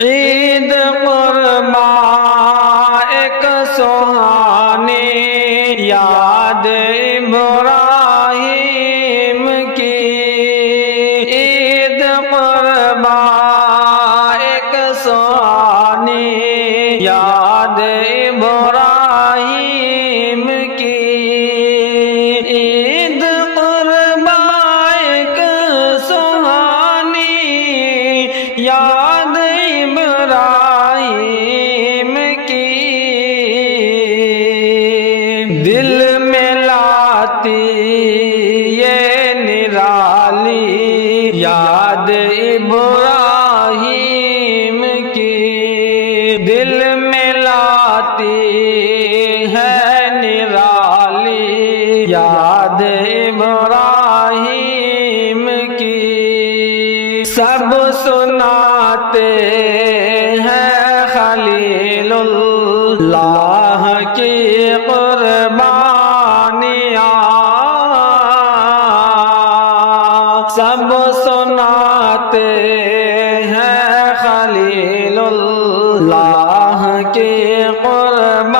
عید قرباں ایک سہانی یاد ابراہیم کی، عید قرباں ایک سہانی یاد ابراہیم کی، عید قرباں ایک سہانی یاد ابراہیم کی، دل میں لاتی یہ نرالی یاد ابراہیم کی، دل میں لاتی ہے نرالی یاد ابراہیم کی، سب سناتے ہیں خلیل اللہ کی قربانیاں، سب سناتے ہیں خلیل اللہ کی قربانیاں،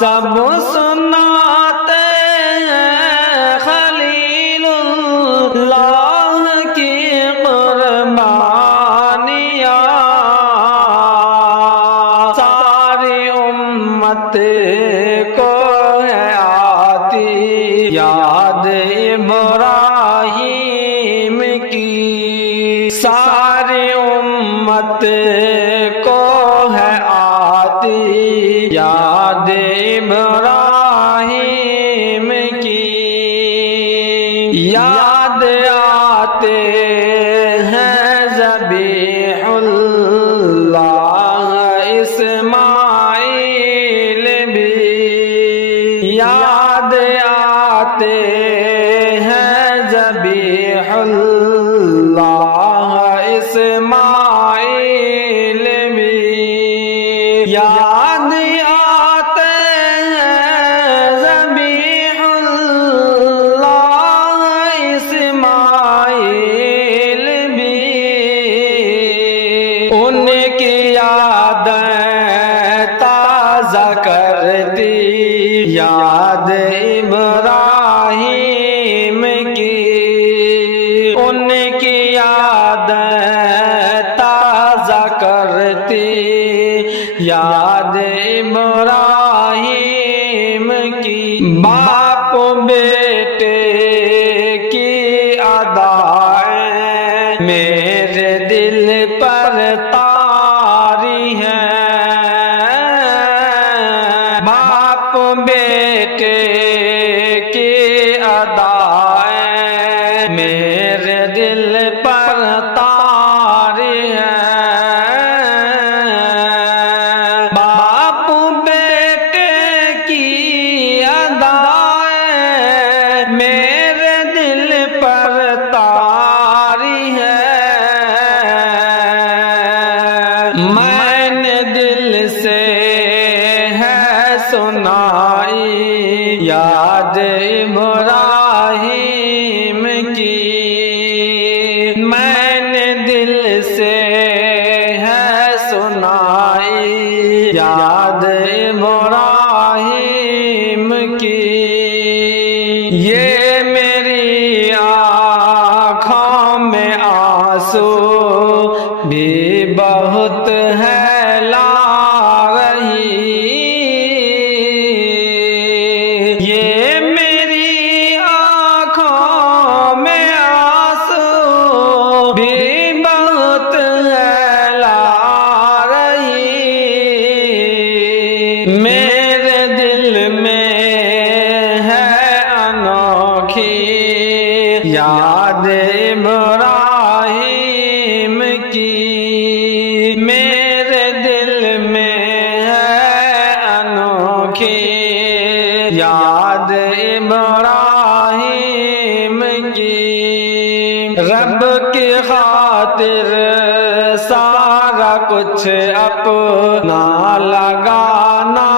سب سناتے ہیں خلیل اللہ کی قربانیاں، ساری امت کو ہے آتی یاد ابراہیم کی، ساری امت کو ہے آتی یاد ابراہیم کی، یاد آتے ہیں ذبیح اللہ اسماعیل بھی، یاد آتے ہیں ذبیح اللہ اسماعیل بھی، یاد آتے ہیں ذبیح اللہ اسماعیل بھی، ان کی یادیں تازہ کرتی یاد ابراہیم کی، ان کی یادیں تازہ کرتی یاد ابراہیم کی، باپ بیٹے کی ادائیں میرے دل پر طاری ہیں، باپ بیٹے کی ادائیں میرے دل پر طاری ہیں، باپ بیٹے کی ادائیں میرے دل پر طاری ہیں، میں نے دل سے ہے سنائی یاد ابراہیم کی، میں نے دل سے ہے سنائی یاد ابراہیم کی، یہ میری آنکھوں میں آنسو بھی بہت ہے لا رہی، یہ میری آنکھوں میں آنسو بھی بہت ہے لا رہی، میرے دل میں ہے انوکھی یاد ابراہیم کی، میرے دل میں ہے انوکھی یاد ابراہیم کی، رب کی خاطر سارا کچھ اپنا لگانا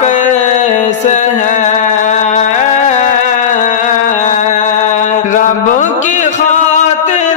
کیسے ہے، رب کی خاطر